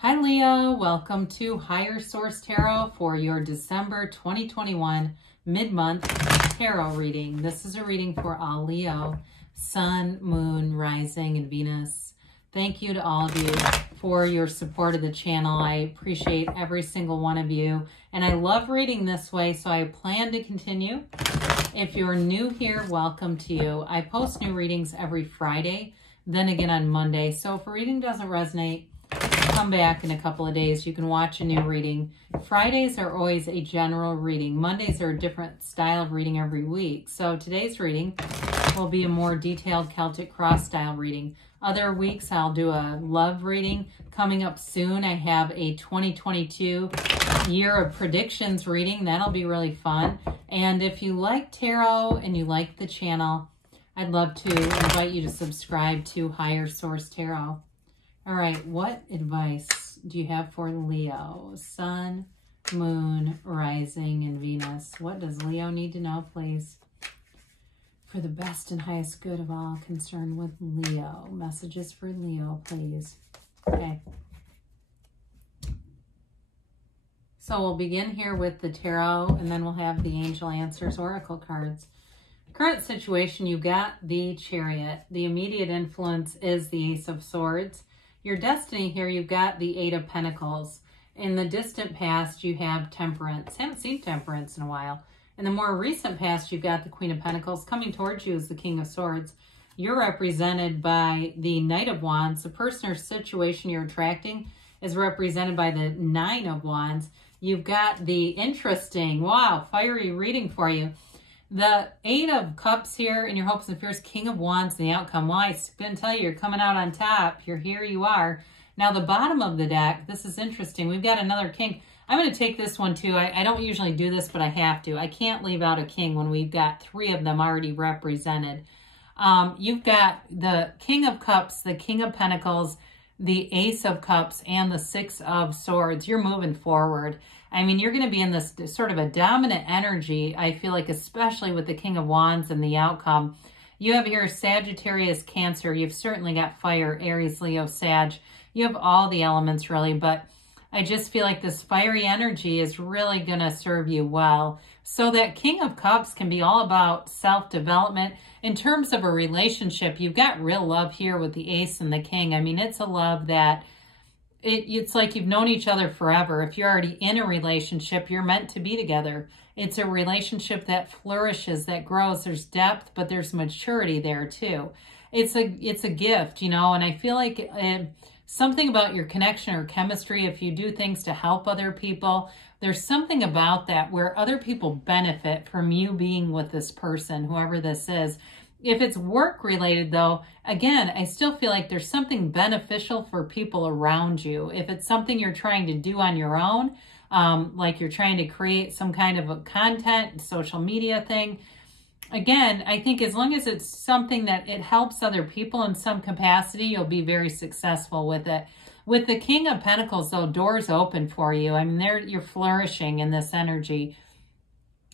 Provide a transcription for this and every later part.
Hi Leo, welcome to Higher Source Tarot for your December 2021 mid-month tarot reading. This is a reading for all Leo, Sun, Moon, Rising, and Venus. Thank you to all of you for your support of the channel. I appreciate every single one of you, and I love reading this way, so I plan to continue. If you're new here, welcome to you. I post new readings every Friday, then again on Monday, so if a reading doesn't resonate, come back in a couple of days. You can watch a new reading. Fridays are always a general reading. Mondays are a different style of reading every week. So today's reading will be a more detailed Celtic cross style reading. Other weeks I'll do a love reading. Coming up soon, I have a 2022 year of predictions reading. That'll be really fun. And if you like tarot and you like the channel, I'd love to invite you to subscribe to Higher Source Tarot. All right, what advice do you have for Leo? Sun, Moon, Rising, and Venus. What does Leo need to know, please? For the best and highest good of all concerned with Leo. Messages for Leo, please. Okay. So we'll begin here with the tarot, and then we'll have the Angel Answers Oracle cards. Current situation, you got the Chariot. The immediate influence is the Ace of Swords. Your destiny here, you've got the Eight of Pentacles. In the distant past, you have Temperance. Haven't seen Temperance in a while. In the more recent past, you've got the Queen of Pentacles. Coming towards you is the King of Swords. You're represented by the Knight of Wands. The person or situation you're attracting is represented by the Nine of Wands. You've got the interesting, wow, fiery reading for you. The Eight of Cups here in your hopes and fears, King of Wands, and the outcome. Well, I can tell you, you're coming out on top. Here you are. Now, the bottom of the deck, this is interesting. We've got another king. I'm going to take this one, too. I don't usually do this, but I have to. I can't leave out a king when we've got three of them already represented. You've got the King of Cups, the King of Pentacles, the Ace of Cups, and the Six of Swords. You're moving forward. I mean, you're going to be in this sort of a dominant energy, I feel like, especially with the King of Wands and the outcome. You have here Sagittarius, Cancer. You've certainly got fire, Aries, Leo, Sag. You have all the elements, really, but I just feel like this fiery energy is really going to serve you well. So that King of Cups can be all about self-development. In terms of a relationship, you've got real love here with the Ace and the King. I mean, it's a love that it's like you've known each other forever. If you're already in a relationship, you're meant to be together. It's a relationship that flourishes, that grows. There's depth, but there's maturity there too. It's a gift, you know, and I feel like something about your connection or chemistry, if you do things to help other people, there's something about that where other people benefit from you being with this person, whoever this is. If it's work related though, again, I still feel like there's something beneficial for people around you. If it's something you're trying to do on your own, like you're trying to create some kind of a content, social media thing, again, I think as long as it's something that it helps other people in some capacity, you'll be very successful with it. With the King of Pentacles though, doors open for you. I mean, you're flourishing in this energy.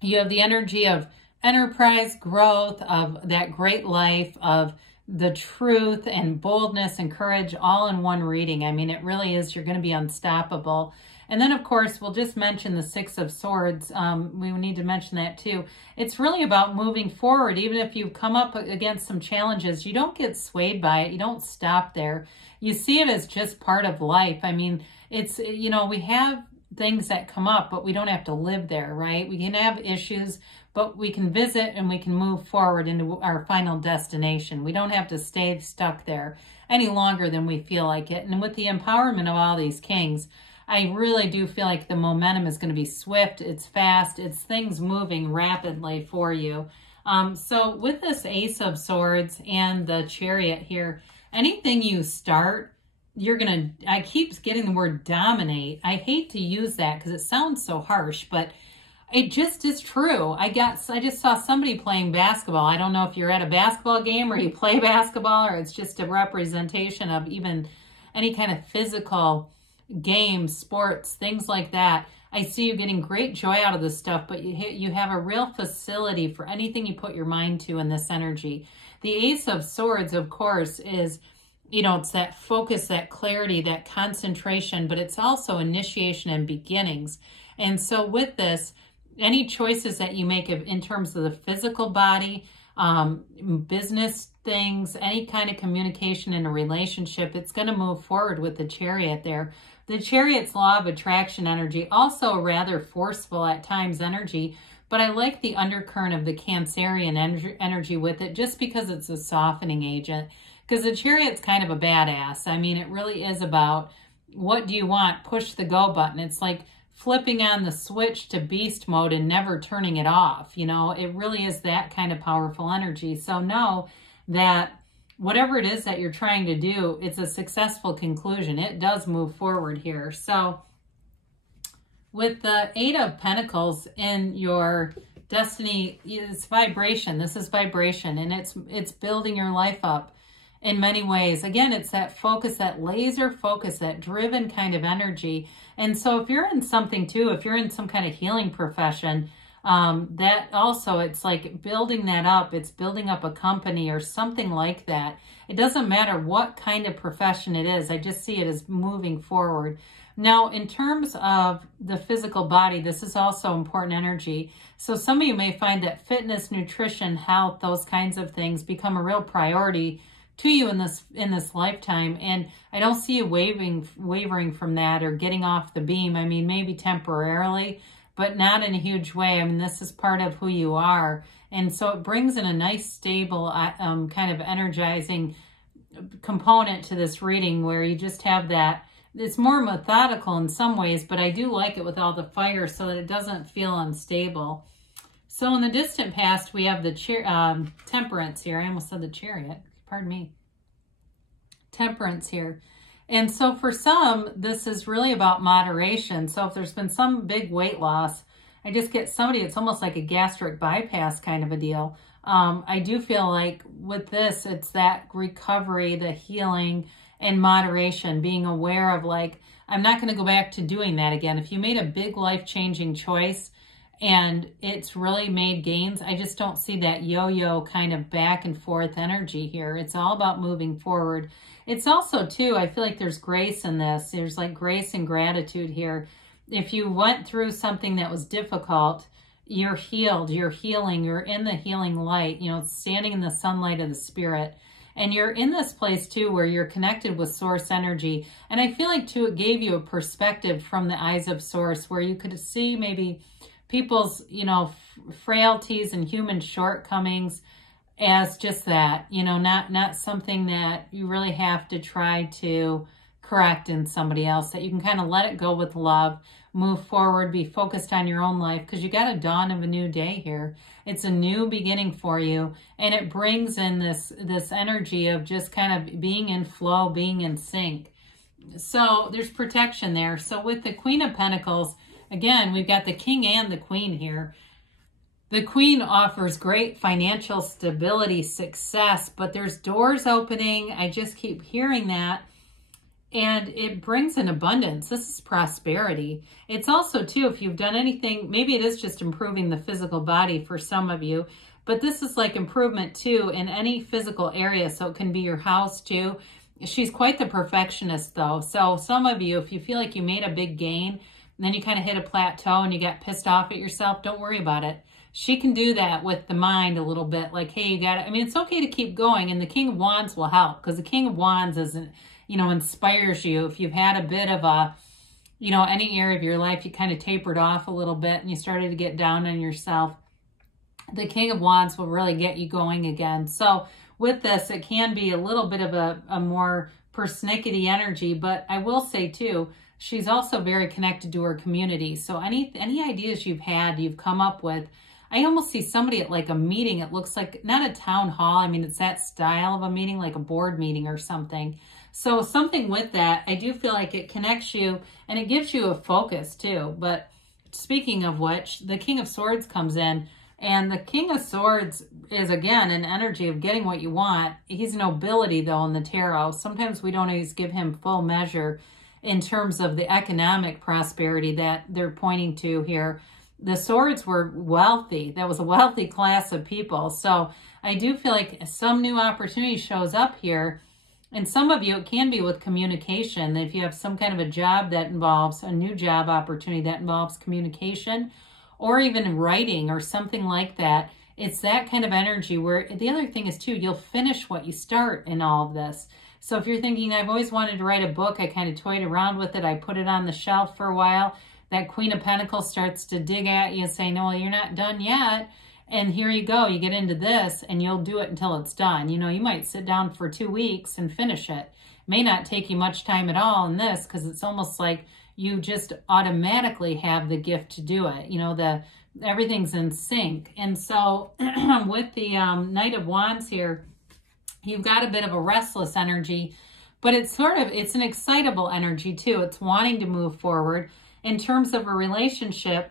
You have the energy of enterprise, growth, of that great life, of the truth and boldness and courage all in one reading. I mean, it really is, you're going to be unstoppable. And then, of course, we'll just mention the Six of Swords. We need to mention that too. It's really about moving forward. Even if you come up against some challenges, you don't get swayed by it. You don't stop there. You see it as just part of life. I mean, it's, you know, we have things that come up, but we don't have to live there, right? We can have issues, but we can visit and we can move forward into our final destination. We don't have to stay stuck there any longer than we feel like it. And with the empowerment of all these kings, I really do feel like the momentum is going to be swift. It's fast. It's things moving rapidly for you. So with this Ace of Swords and the Chariot here, anything you start, you're going to, I keep getting the word dominate. I hate to use that because it sounds so harsh, but it just is true. I just saw somebody playing basketball. I don't know if you're at a basketball game or you play basketball, or it's just a representation of even any kind of physical games, sports, things like that. I see you getting great joy out of this stuff, but you have a real facility for anything you put your mind to in this energy. The Ace of Swords, of course, is you know, it's that focus, that clarity, that concentration, but it's also initiation and beginnings. And so with this, any choices that you make in terms of the physical body, business things, any kind of communication in a relationship, it's going to move forward with the Chariot there. The Chariot's law of attraction energy, also rather forceful at times energy, but I like the undercurrent of the Cancerian energy with it just because it's a softening agent. Because the Chariot's kind of a badass. I mean, it really is about what do you want? Push the go button. It's like flipping on the switch to beast mode and never turning it off. You know, it really is that kind of powerful energy. So know that whatever it is that you're trying to do, it's a successful conclusion. It does move forward here. So with the Eight of Pentacles in your destiny, it's vibration. This is vibration, and it's building your life up in many ways. Again, it's that focus, that laser focus, that driven kind of energy. And so if you're in something too, if you're in some kind of healing profession, that also, it's like building that up. It's building up a company or something like that. It doesn't matter what kind of profession it is. I just see it as moving forward. Now, in terms of the physical body, this is also important energy. So some of you may find that fitness, nutrition, health, those kinds of things become a real priority to you in this lifetime. And I don't see you wavering from that or getting off the beam. I mean, maybe temporarily, but not in a huge way. I mean, this is part of who you are. And so it brings in a nice, stable, kind of energizing component to this reading where you just have that. It's more methodical in some ways, but I do like it with all the fire so that it doesn't feel unstable. So in the distant past, we have the Temperance here. I almost said the Chariot. Pardon me. Temperance here. And so for some, this is really about moderation. So if there's been some big weight loss, I just get somebody, it's almost like a gastric bypass kind of a deal. I do feel like with this, it's that recovery, the healing, and moderation, being aware of like, I'm not going to go back to doing that again. If you made a big life-changing choice and it's really made gains, I just don't see that yo-yo kind of back and forth energy here. It's all about moving forward. It's also too, I feel like there's grace in this. There's like grace and gratitude here. If you went through something that was difficult, you're healed, you're healing, you're in the healing light, you know, standing in the sunlight of the spirit. And you're in this place too where you're connected with source energy. And I feel like too, it gave you a perspective from the eyes of source where you could see maybe people's, you know, frailties and human shortcomings as just that, you know, not something that you really have to try to correct in somebody else, that you can kind of let it go with love, move forward, be focused on your own life, because you got a dawn of a new day here. It's a new beginning for you, and it brings in this energy of just kind of being in flow, being in sync. So there's protection there. So with the Queen of Pentacles, again, we've got the King and the Queen here. The Queen offers great financial stability, success, but there's doors opening. I just keep hearing that. And it brings an abundance. This is prosperity. It's also, too, if you've done anything, maybe it is just improving the physical body for some of you, but this is like improvement, too, in any physical area. So it can be your house, too. She's quite the perfectionist, though. So some of you, if you feel like you made a big gain, and then you kind of hit a plateau and you got pissed off at yourself, don't worry about it. She can do that with the mind a little bit. Like, hey, you got it. I mean, it's okay to keep going. And the King of Wands will help, because the King of Wands isn't, you know, inspires you. If you've had a bit of a, you know, any area of your life, you kind of tapered off a little bit and you started to get down on yourself, the King of Wands will really get you going again. So with this, it can be a little bit of a more persnickety energy, but I will say too, she's also very connected to her community. So any ideas you've had, you've come up with, I almost see somebody at like a meeting. It looks like not a town hall. I mean, it's that style of a meeting, like a board meeting or something. So something with that, I do feel like it connects you and it gives you a focus too. But speaking of which, the King of Swords comes in, and the King of Swords is, again, an energy of getting what you want. He's nobility, though, in the tarot. Sometimes we don't always give him full measure in terms of the economic prosperity that they're pointing to here. The Swords were wealthy. That was a wealthy class of people. So I do feel like some new opportunity shows up here. And some of you, it can be with communication. If you have some kind of a job that involves a new job opportunity that involves communication, or even writing or something like that, it's that kind of energy where the other thing is too, you'll finish what you start in all of this. So if you're thinking, I've always wanted to write a book, I kind of toyed around with it, I put it on the shelf for a while, that Queen of Pentacles starts to dig at you and say, no, you're not done yet. And here you go, you get into this and you'll do it until it's done. You know, you might sit down for 2 weeks and finish it. It may not take you much time at all in this, because it's almost like you just automatically have the gift to do it. You know, everything's in sync. And so with the Knight of Wands here, you've got a bit of a restless energy, but it's an excitable energy too. It's wanting to move forward. In terms of a relationship,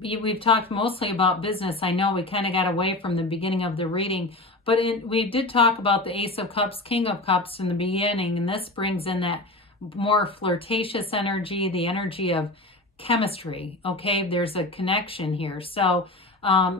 we've talked mostly about business. I know we kind of got away from the beginning of the reading, but we did talk about the Ace of Cups, King of Cups in the beginning, and this brings in that more flirtatious energy, the energy of chemistry. Okay, there's a connection here. So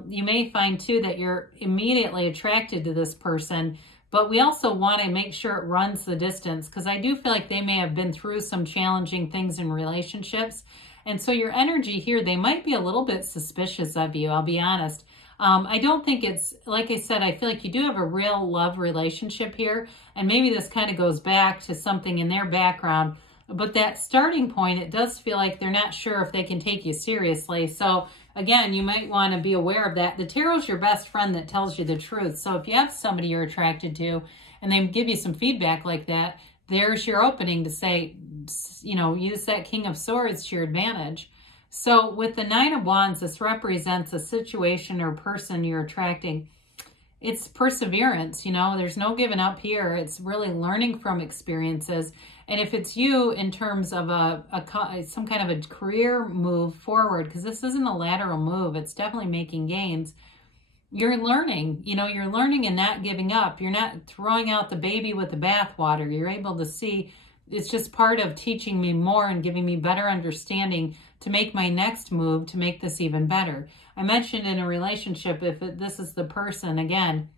you may find too that you're immediately attracted to this person, but we also want to make sure it runs the distance, because I do feel like they may have been through some challenging things in relationships. And so your energy here, they might be a little bit suspicious of you, I'll be honest. I don't think it's, like I said, I feel like you do have a real love relationship here. And maybe this kind of goes back to something in their background. But that starting point, it does feel like they're not sure if they can take you seriously. So again, you might want to be aware of that. The tarot's your best friend that tells you the truth. So if you have somebody you're attracted to and they give you some feedback like that, there's your opening to say, you know, use that King of Swords to your advantage. So with the Nine of Wands, this represents a situation or person you're attracting. It's perseverance, you know, there's no giving up here. It's really learning from experiences. And if it's you in terms of some kind of a career move forward, because this isn't a lateral move, it's definitely making gains. You're learning, you know, you're learning and not giving up. You're not throwing out the baby with the bathwater. You're able to see it's just part of teaching me more and giving me better understanding to make my next move to make this even better. I mentioned in a relationship, if this is the person, again,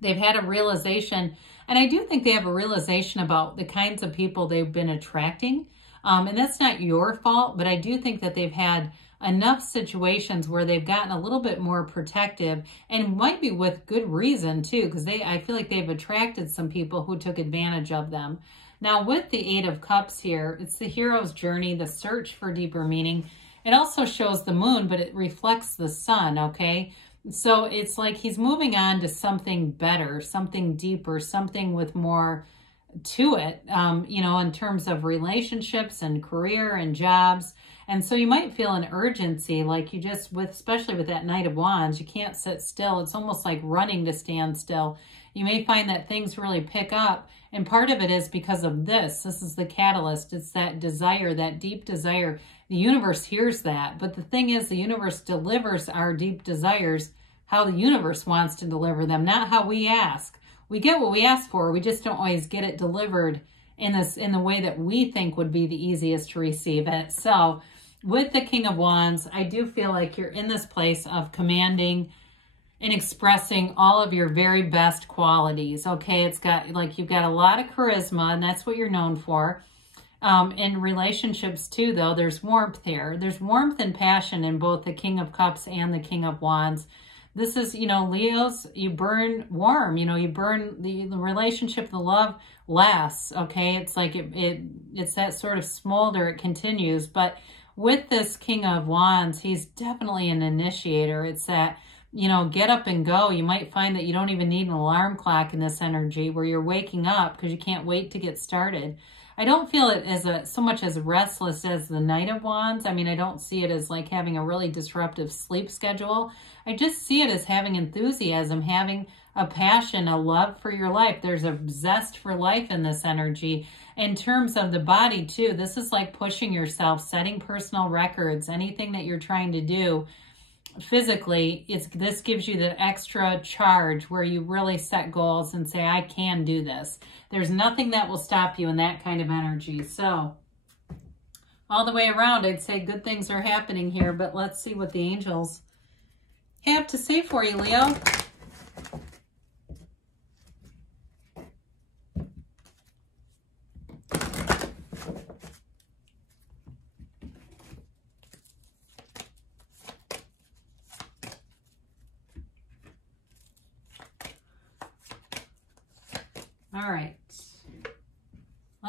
they've had a realization, and I do think they have a realization about the kinds of people they've been attracting. And that's not your fault, but I do think that they've had enough situations where they've gotten a little bit more protective, and might be with good reason too, because I feel like they've attracted some people who took advantage of them. Now with the Eight of Cups here, it's the hero's journey, the search for deeper meaning. It also shows the moon, but it reflects the sun, okay? So it's like he's moving on to something better, something deeper, something with more to it, you know, in terms of relationships and career and jobs. And so you might feel an urgency, like you just, especially with that Knight of Wands, you can't sit still. It's almost like running to stand still. You may find that things really pick up. And part of it is because of this. This is the catalyst. It's that desire, that deep desire. The universe hears that. But the thing is, the universe delivers our deep desires how the universe wants to deliver them, not how we ask. We get what we ask for. We just don't always get it delivered in the way that we think would be the easiest to receive it. So with the King of Wands, I do feel like you're in this place of commanding and expressing all of your very best qualities. Okay, it's got, like, you've got a lot of charisma, and that's what you're known for. In relationships too, though, there's warmth here. There's warmth and passion in both the King of Cups and the King of Wands. This is, you know, Leos, you burn warm, you know, you burn the relationship, the love lasts, okay? It's like it's that sort of smolder, it continues. But with this King of Wands, he's definitely an initiator. It's that, you know, get up and go. You might find that you don't even need an alarm clock in this energy, where you're waking up because you can't wait to get started. I don't feel it as so much as restless as the Knight of Wands. I mean, I don't see it as like having a really disruptive sleep schedule. I just see it as having enthusiasm, having a passion, a love for your life. There's a zest for life in this energy. In terms of the body too, this is like pushing yourself, setting personal records, anything that you're trying to do physically. This gives you the extra charge where you really set goals and say, I can do this. There's nothing that will stop you in that kind of energy. So all the way around, I'd say good things are happening here, but let's see what the angels have to say for you, Leo.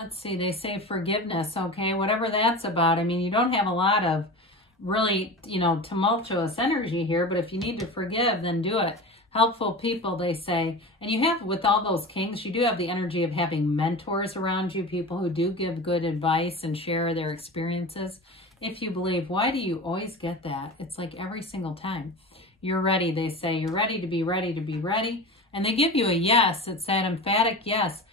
let's see, they say forgiveness, okay? Whatever that's about. I mean, you don't have a lot of really, you know, tumultuous energy here, but if you need to forgive, then do it. Helpful people, they say. And you have, with all those kings, you do have the energy of having mentors around you, people who do give good advice and share their experiences. If you believe, why do you always get that? It's like every single time. You're ready, they say. You're ready to be ready to be ready. And they give you a yes. It's that emphatic yes.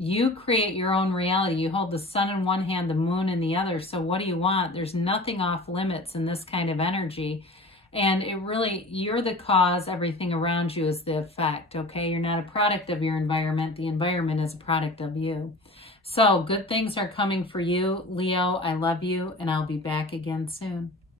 You create your own reality. You hold the sun in one hand, the moon in the other. So what do you want? There's nothing off limits in this kind of energy. And it really, you're the cause. Everything around you is the effect, okay? You're not a product of your environment. The environment is a product of you. So good things are coming for you, Leo. I love you, and I'll be back again soon.